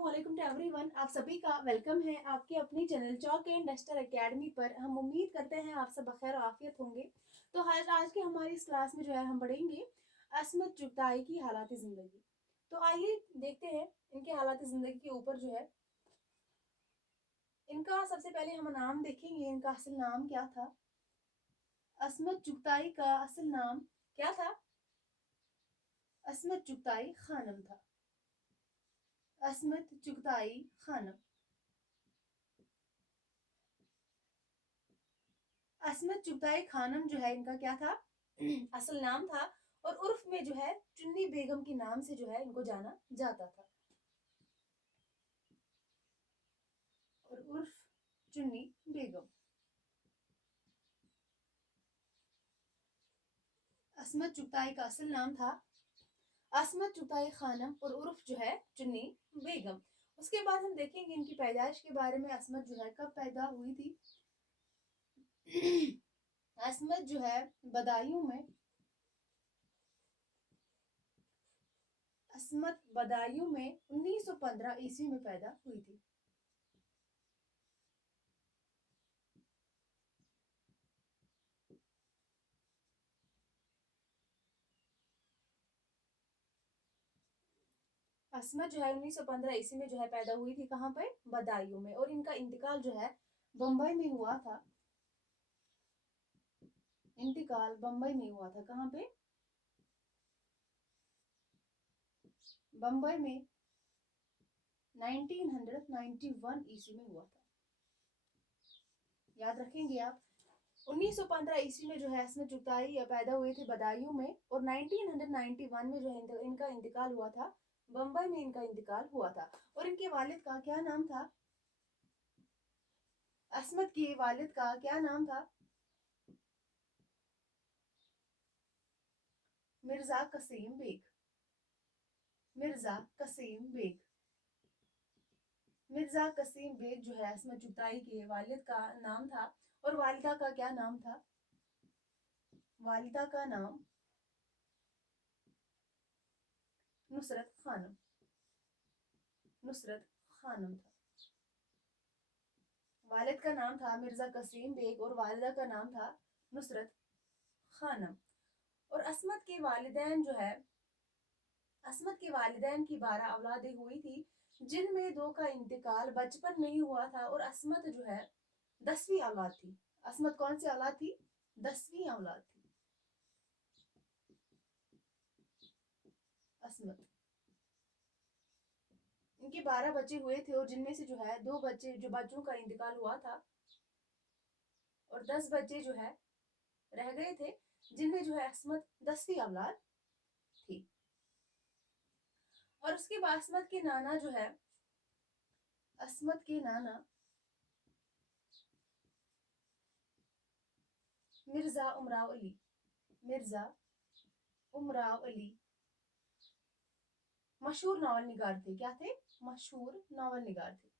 अस्सलामुअलैकुम to everyone. आप सभी का वेलकम है आपके अपनी channel chalk and duster academy पर। हम उम्मीद करते हैं आप सब बखैर और आफियत होंगे। तो आज की हमारी इस क्लास में जो है हम पढ़ेंगे असमत जुगताई की हालात ज़िंदगी। तो आइए देखते हैं इनके हालात ज़िंदगी के ऊपर जो है इनका सबसे पहले हम नाम देखेंगे। इनका असल नाम क्या था? असमत जुगताई का असल नाम क्या था? असमत जुगताई खानम था। असमत जुगताई खानम। असमत चुगताई खानम जो है इनका क्या था? असल नाम था। और उर्फ में जो है चुन्नी बेगम के नाम से जो है इनको जाना जाता था। और उर्फ चुन्नी बेगम। असमत चुगताई का असल नाम था असमत चुगताई खानम और उर्फ जो है चुन्नी बेगम। उसके बाद हम देखेंगे इनकी पैदाइश के बारे में। असमत जो है कब पैदा हुई थी? असमत जो है बदायूं में असमत बदायूं में 1915 ईस्वी में पैदा हुई थी। असमत जो है 1915 ईस्वी में जो है पैदा हुई थी। कहाँ पे? बदायूं में। और इनका इंतकाल जो है बम्बई में हुआ था। इंतकाल बम्बई में हुआ था। कहाँ पे? बम्बई में 1991 ईस्वी में हुआ था। याद रखेंगे आप। 1915 ईस्वी में जो है असमत जुगताई पैदा हुए थे बदायूं में। और 1991 में जो है इनका इंतकाल हुआ था। बम्बई में इनका इंतकाल हुआ था। और इनके वालिद का क्या नाम था? असमत के वालिद का क्या नाम था? मिर्जा कसीम बेग। मिर्जा कसीम बेग। मिर्जा कसीम बेग जो है असमत जुगताई के वालिद का नाम था। और वालिदा का क्या नाम था? वालिदा का नाम नुसरत खानम। नुसरत खानम था। वालिद का नाम था मिर्जा कसीम बेग और वालिदा का नाम था नुसरत खानम। और असमत के वालिदैन जो है असमत के वालिदैन की 12 औलादें हुई थी, जिनमें 2 का इंतकाल बचपन में ही हुआ था। और असमत जो है 10वीं औलाद थी। असमत कौन सी औलाद थी? 10वीं औलाद थी असमत। इनके 12 बच्चे हुए थे और जिनमें से जो है 2 बच्चों का इंतकाल हुआ था। और 10 बच्चे जो है रह गए थे, जिनमें जो है असमत 10वीं औलाद थी। और उसके बाद असमत के नाना जो है असमत के नाना मिर्जा उमराव अली। मिर्जा उमराव अली मशहूर नावल निगार थे। क्या थे? मशहूर नावल निगार थे।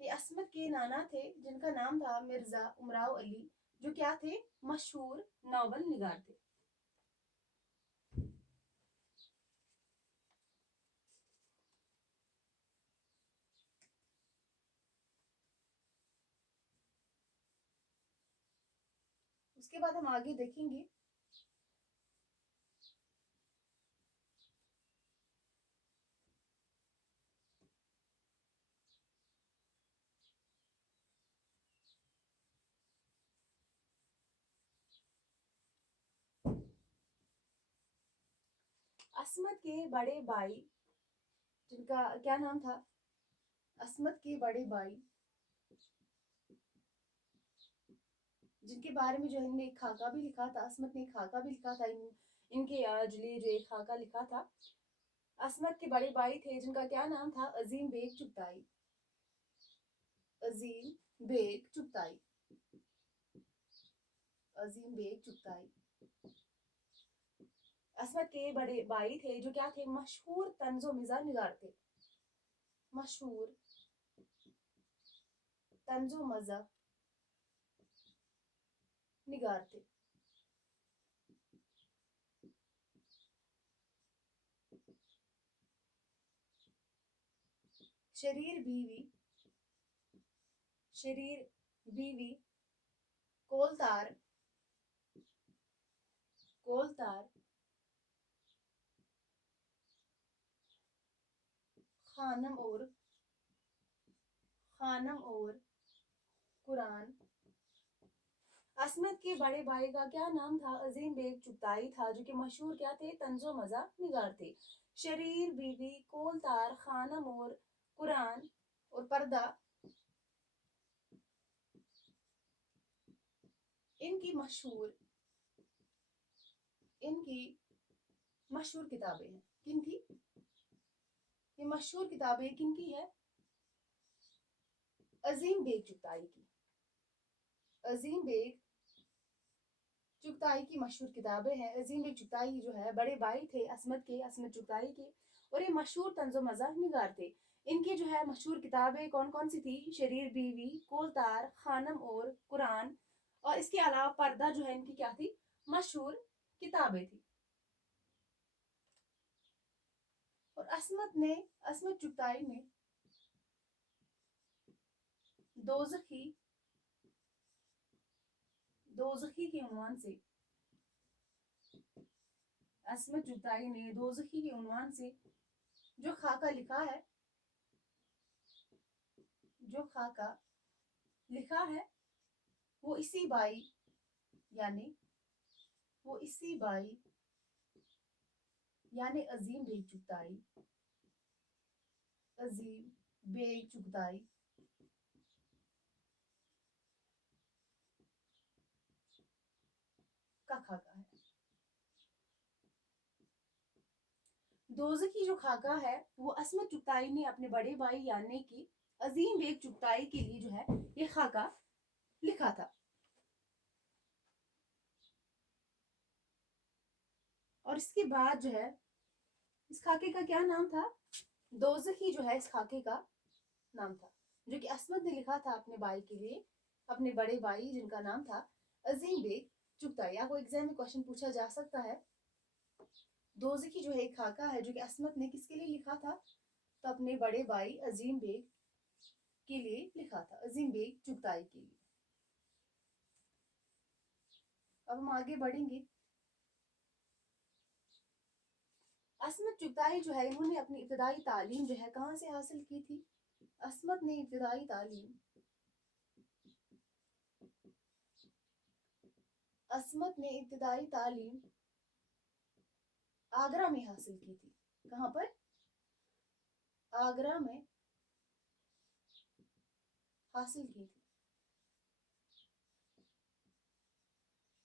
ये असमत के नाना थे जिनका नाम था मिर्जा उमराव अली, जो क्या थे? मशहूर नावल निगार थे। उसके बाद हम आगे देखेंगे असमत के बड़े भाई, जिनका क्या नाम था? असमत के बड़े भाई, जिनके बारे में जो है इनने एक खाका भी लिखा था। असमत ने एक खाका भी लिखा था इनके लिए जो एक खाका लिखा था। असमत के बड़े भाई थे जिनका क्या नाम था? अजीम बेग चुगताई। अजीम बेग चुगताई। अजीम बेग चुगताई असमत के बड़े भाई थे जो क्या थे? मशहूर तंजो मिजा निगार थे। मशहूर तंजो मजा निगार थे। शरीर बीवी, शरीर बीवी, कोलतार, कोलतार, खानम और, खानम और कुरान। असमत के बड़े भाई का क्या नाम था? अजीम बेग चुगताई था, जो कि मशहूर क्या थे? तंजो मजा निगार थे। शरीर बीवी, कोलतार, खानम और कुरान और पर्दा इनकी मशहूर, इनकी मशहूर किताबें हैं। किन की? ये मशहूर किताबें किन की है? अजीम बेग चुगताई की। अजीम बेग चुगताई की मशहूर किताबें हैं। अजीम बेग चुगताई जो है बड़े भाई थे असमत के, असमत चुगताई के, और ये मशहूर तंजो मज़ाह निगार थे। इनकी जो है मशहूर किताबें कौन कौन सी थी? शरीर बीवी, कोलतार, खानम और कुरान, और इसके अलावा पर्दा जो है इनकी क्या थी? मशहूर किताबें थी। और असमत चुगताई ने दोज़खी, दोज़खी के उन्वान से, असमत चुगताई ने दोज़खी के उन्वान से जो खाका लिखा है, जो खाका लिखा है, वो इसी बाई, यानी वो इसी बाई यानी अजीम बेग चुगताई, अजीम बेग चुगताई का खाका है। दोज़खी जो खाका है वो असमत चुगताई ने अपने बड़े भाई यानी कि अजीम बेग चुगताई के लिए जो है ये खाका लिखा था। और इसके बाद जो है इस खाके का क्या नाम था? दोज़खी जो है इस खाके का नाम था, जो कि असमत ने लिखा था अपने भाई के लिए, अपने बड़े भाई जिनका नाम था अजीम बेग चुगताई। आपको एग्जाम में क्वेश्चन पूछा जा सकता है। दोज़खी जो है एक खाका है जो कि असमत ने किसके लिए लिखा था? तो अपने बड़े भाई अजीम बेग के लिए लिखा था, अजीम बेग चुगताई के लिए। अब हम आगे बढ़ेंगे। असमत चुगताई जो है इन्होंने अपनी इब्तदाई तालीम जो है कहाँ से हासिल की थी? असमत ने इब्तदाई तालीम, असमत ने इब्तदाई तालीम आगरा में हासिल की थी। कहाँ पर? आगरा में हासिल की थी।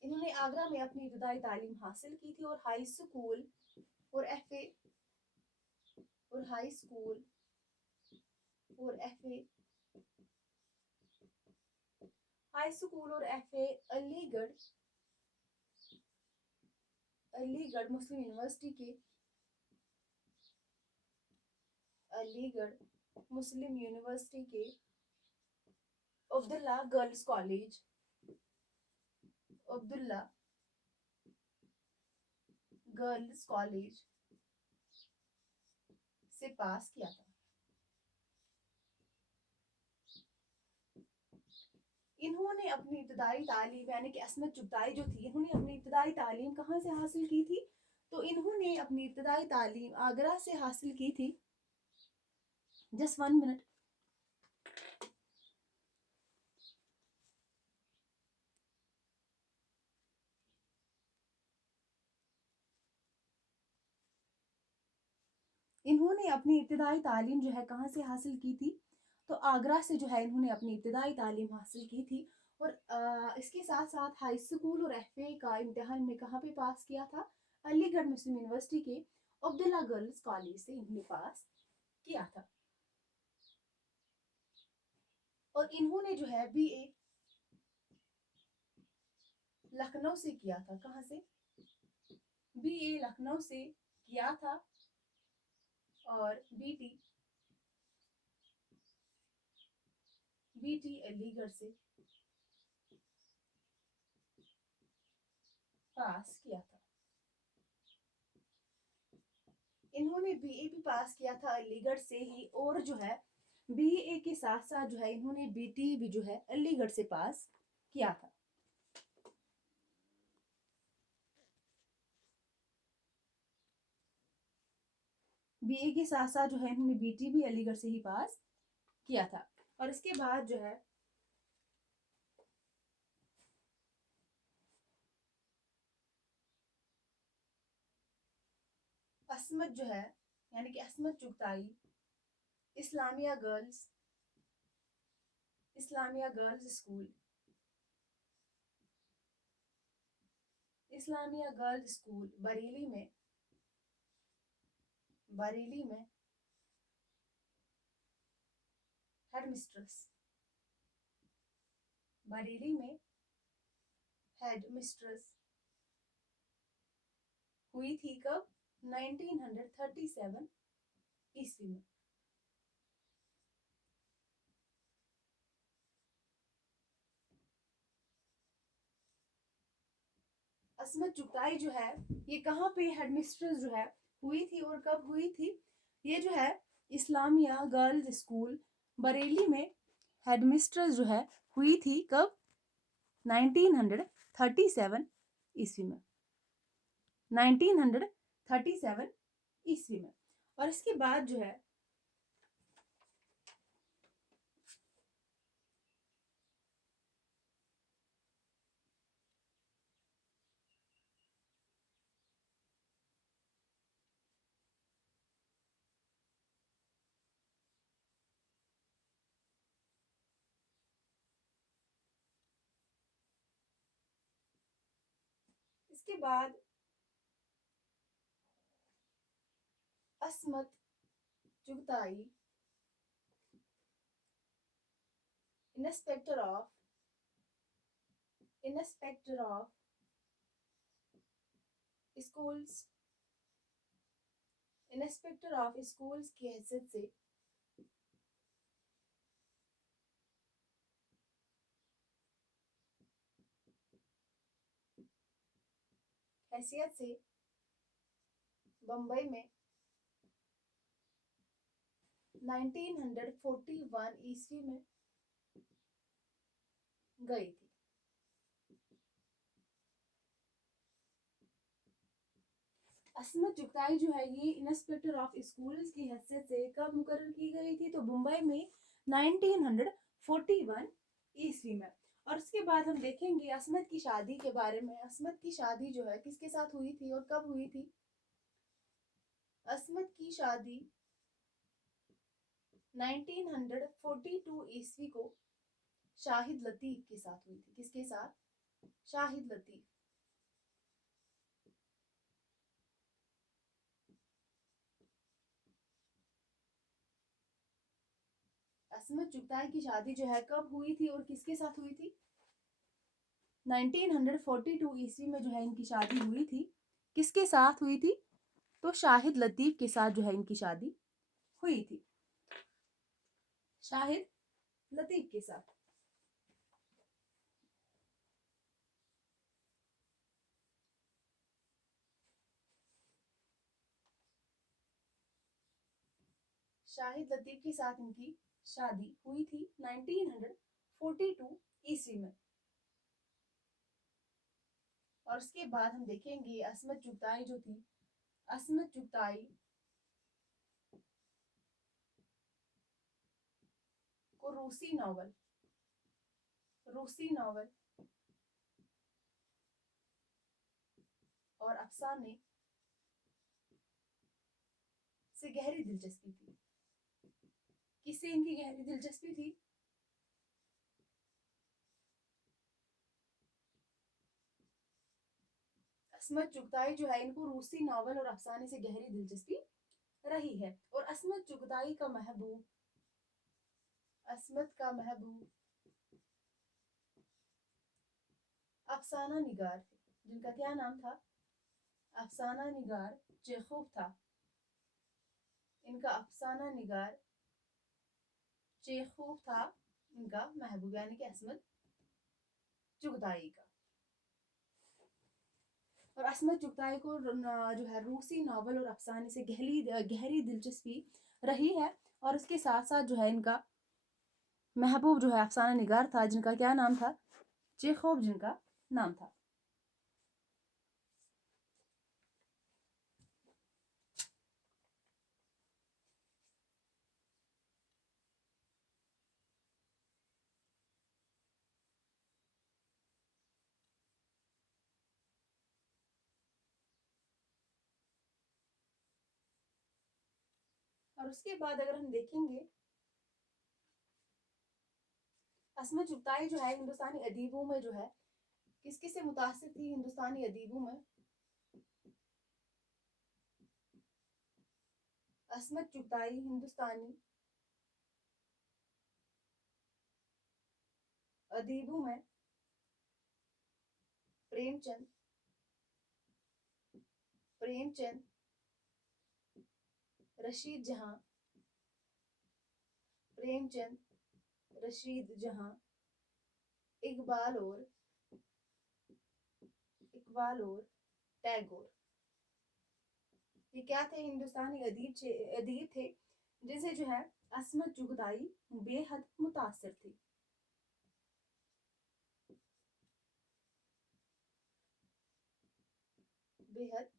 इन्होंने आगरा में अपनी इब्तदाई तालीम हासिल की थी, और हाई स्कूल और एफए, और हाई स्कूल और एफए, हाई स्कूल और एफए अलीगढ़, अलीगढ़ मुस्लिम यूनिवर्सिटी के, अलीगढ़ मुस्लिम यूनिवर्सिटी के Abdullah girls college, Abdullah girls college से पास किया था। इन्होंने अपनी इब्तदाई तालीम यानी कि असमत चुगताई जो थी, इन्होंने अपनी इब्तदाई तालीम कहाँ से हासिल की थी? तो इन्होंने अपनी इब्तदाई तालीम आगरा से हासिल की थी। Just 1 minute. इन्होंने अपनी इब्तदाई तालीम जो है कहाँ से हासिल की थी? तो आगरा से जो है इन्होंने अपनी इब्तदाई तालीम हासिल की थी। और इसके साथ साथ हाई स्कूल और एफए का इम्तिहान में कहाँ पे पास किया था? अलीगढ़ मुस्लिम यूनिवर्सिटी के अब्दुल्ला गर्ल्स कॉलेज से इन्होंने पास किया था। और इन्होंने जो है बीए लखनऊ से किया था। कहाँ से? बीए लखनऊ से किया था। और बीटी अलीगढ़ से पास किया था। इन्होंने बीए भी पास किया था अलीगढ़ से ही, और जो है बीए के साथ साथ जो है इन्होंने बीटी भी जो है अलीगढ़ से पास किया था। बीए के साथ साथ जो है इन्होंने बीटी भी अलीगढ़ से ही पास किया था। और इसके बाद जो है असमत जो है यानी कि असमत Chughtai Islamia girls school Islamia girls school Bareilly में हेडमिस्ट्रेस बरेली में हेडमिस्ट्रेस हुई थी कब? 1937 ईस्वी में। असमत चुगताई जो है ये कहाँ पे हेडमिस्ट्रेस जो है हुई थी और कब हुई थी? ये जो है इस्लामिया गर्ल्स स्कूल बरेली में हेडमिस्ट्रेस जो है हुई थी कब? 1937 ईस्वी में। 1937 ईस्वी में। और इसके बाद जो है इसके बाद असमत चुगताई इंस्पेक्टर ऑफ स्कूल्स की हैसियत से बम्बई में 1941 ईस्वी में गई थी। असमत चुगताई जो है ये इंस्पेक्टर ऑफ स्कूल्स की हैसियत से कब मुकर्रर की गई थी? तो मुंबई में 1941 ईस्वी में। और उसके बाद हम देखेंगे असमत की शादी के बारे में। असमत की शादी जो है किसके साथ हुई थी और कब हुई थी? असमत की शादी 1942 ईस्वी को शाहिद लतीफ के साथ हुई थी। किसके साथ? शाहिद लतीफ। असमत चुगताई की शादी जो है कब हुई थी और किसके साथ हुई थी? 1942 ईस्वी में जो है इनकी शादी हुई थी। किसके साथ हुई थी? तो शाहिद लतीफ के साथ जो है इनकी शादी हुई थी। शाहिद लतीफ के साथ। शाहिद लतीफ के साथ इनकी शादी हुई थी 1942 ईस्वी में। और उसके बाद हम देखेंगे असमत चुगताई जो थी, असमत चुगताई को रूसी नॉवल और अफसाने से गहरी दिलचस्पी थी। किससे इनकी गहरी दिलचस्पी थी? असमत चुगताई जो है इनको रूसी नॉवल और अफसाने से गहरी दिलचस्पी रही है। और असमत चुगताई का महबूब अफसाना निगार थे, जिनका क्या नाम था? अफसाना निगार चेखोव था। इनका अफसाना निगार चेखोव था इनका महबूब यानी कि असमत चुगताई का। और असमत चुगताई को जो है रूसी नॉवल और अफसाने से गहरी दिलचस्पी रही है। और उसके साथ साथ जो है इनका महबूब जो है अफसाना निगार था, जिनका क्या नाम था, चेखोव जिनका नाम था। और उसके बाद अगर हम देखेंगे, असमत चुगताई जो है हिंदुस्तानी अदीबों में जो है किस किस से मुतासिर थी हिंदुस्तानी अदीबों में। असमत चुगताई हिंदुस्तानी अदीबों में प्रेमचंद, प्रेमचंद, रशीद जहां, प्रेमचंद, रशीद जहां, इकबाल और टैगोर, ये क्या थे, हिंदुस्तानी अदीब थे जिनसे जो है असमत चुगताई बेहद मुतासिर थी। बेहद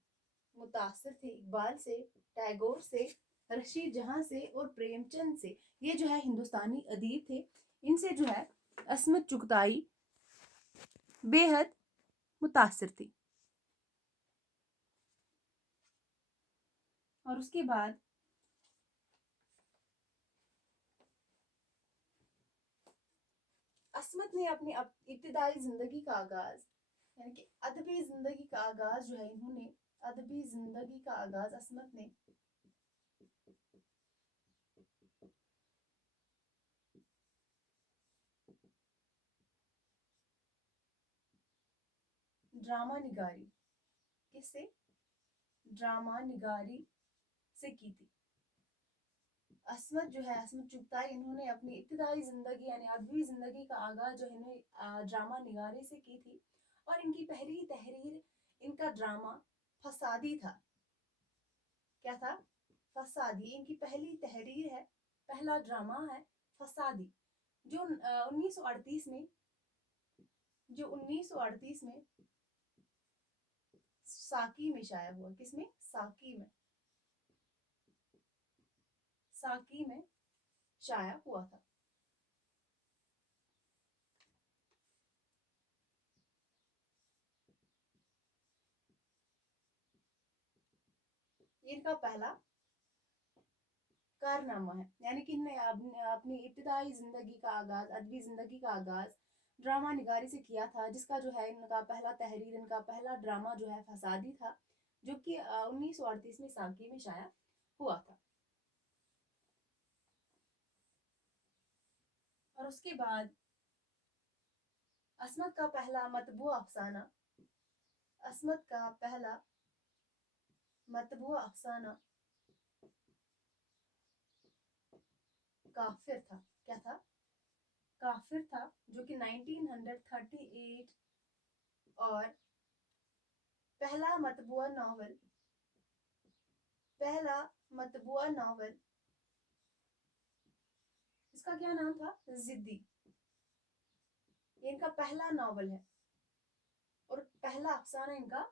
मुतासिर थे इकबाल से, टैगोर से, रशीद जहां से और प्रेमचंद से। ये जो है हिंदुस्तानी अदीब थे, इनसे जो है असमत चुगताई बेहद मुतासिर थी। और उसके बाद असमत ने अपनी इब्तिदाई जिंदगी का आगाज, यानी कि अदबी जिंदगी का आगाज जो है इन्होंने, अदबी जिंदगी का आगाज असमत ने ड्रामा निगारी, किससे, ड्रामा निगारी से की थी। असमत जो है, असमत चुगताई, इन्होंने अपनी इब्तिदाई जिंदगी यानी अदबी जिंदगी का आगाज जो है ड्रामा निगारी से की थी। और इनकी पहली तहरीर, इनका ड्रामा फसादी था। क्या था, फसादी। इनकी पहली तहरीर है, पहला ड्रामा है फसादी, जो 1938 में, जो 1938 में साकी में शाया हुआ। किसमें, साकी में, साकी में शाया हुआ था। इनका पहला कारनामा है, यानी कि इन्होंने अपनी इब्तिदाई जिंदगी का आगाज, अदबी जिंदगी का आगाज ड्रामा निगारी से किया था, जिसका जो है इनका पहला तहरीर, इनका पहला ड्रामा जो है फसादी था, जो कि 1938 में साकी में शाया हुआ था। और उसके बाद असमत का पहला मतबूआ अफसाना, असमत का पहला मतबूआ अफसाना काफिर था। क्या था, काफिर था, जो कि 1938। और पहला मतबूआ नॉवल, पहला मतबूआ नॉवल, इसका क्या नाम था, जिद्दी। ये इनका पहला नॉवल है और पहला अफसाना इनका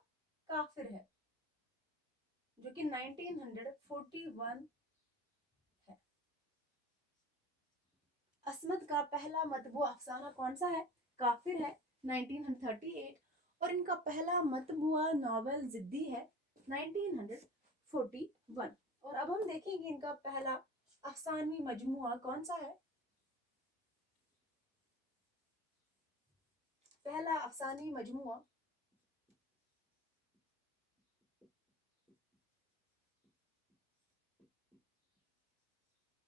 काफिर है, जो कि 1941 है। असमत का पहला मतबूआ अफसाना कौन सा है, काफिर है, 1938। और इनका पहला मतबूआ नॉवेल जिद्दी है, 1941। और अब हम देखेंगे इनका पहला अफसानवी मजमुआ कौन सा है। पहला अफसानी मजमुआ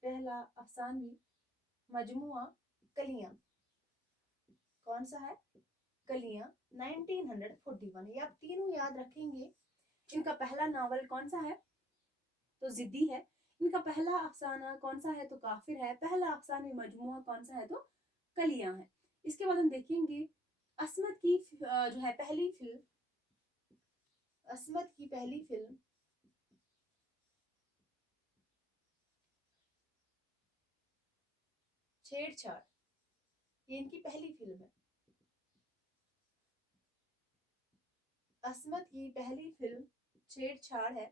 पहला अफसानवी मजमुआ कलियां, कौन सा है, कलियां, 1941। ये आप तीनों याद रखेंगे। इनका पहला नावल कौन सा है, तो जिद्दी है। इनका पहला अफसाना कौन सा है, तो काफिर है। पहला अफसानी मजमुआ कौन सा है, तो कलियां है। इसके बाद हम देखेंगे असमत की जो है पहली फिल्म, असमत की पहली फिल्म छेड़छाड़, ये इनकी पहली फिल्म है। अस्मत की पहली फिल्म छेड़छाड़ है,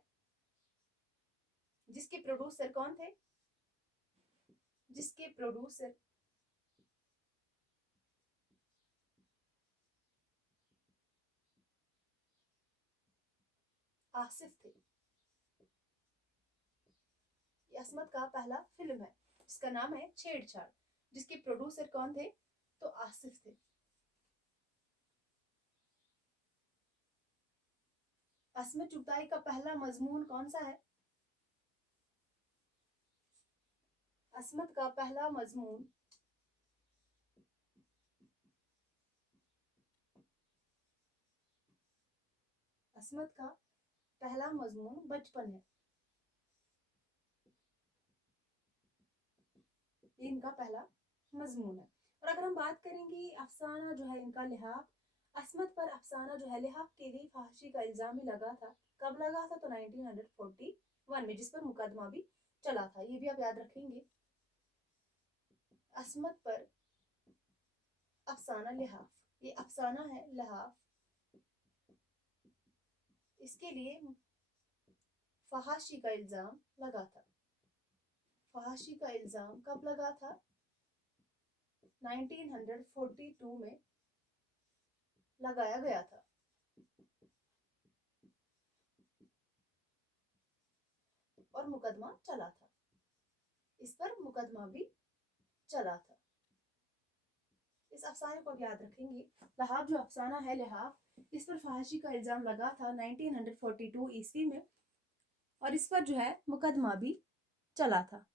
जिसके प्रोड्यूसर कौन थे? जिसके प्रोड्यूसर आसिफ थे। ये अस्मत का पहला फिल्म है जिसका नाम है छेड़छाड़, जिसके प्रोड्यूसर कौन थे? तो आसिफ थे। अस्मत चुगताई का पहला मजमून कौन सा है? अस्मत का पहला मजमून अस्मत का पहला मजमून बचपन है। ये इनका पहला मजमून है। और अगर हम बात करेंगे अफसाना जो है इनका लिहाफ, अस्मत पर अफसाना जो है लिहाफ के लिए फांसी का इल्जाम ही लगा था। कब लगा था? तो 1941 में, जिस पर मुकदमा भी चला था। ये भी आप याद रखेंगे। अस्मत पर अफसाना लिहाफ, ये अफसाना है लिहाफ, इसके लिए फहाशी का इल्जाम लगा था। फहाशी का इल्जाम कब लगा था? 1942 में लगाया गया था। और मुकदमा चला था, इस पर मुकदमा भी चला था। इस अफसाने को आप याद रखेंगे। लहाफ जो अफसाना है लिहाफ, इस पर फांसी का इल्जाम लगा था 1942 ईस्वी में, और इस पर जो है मुकदमा भी चला था।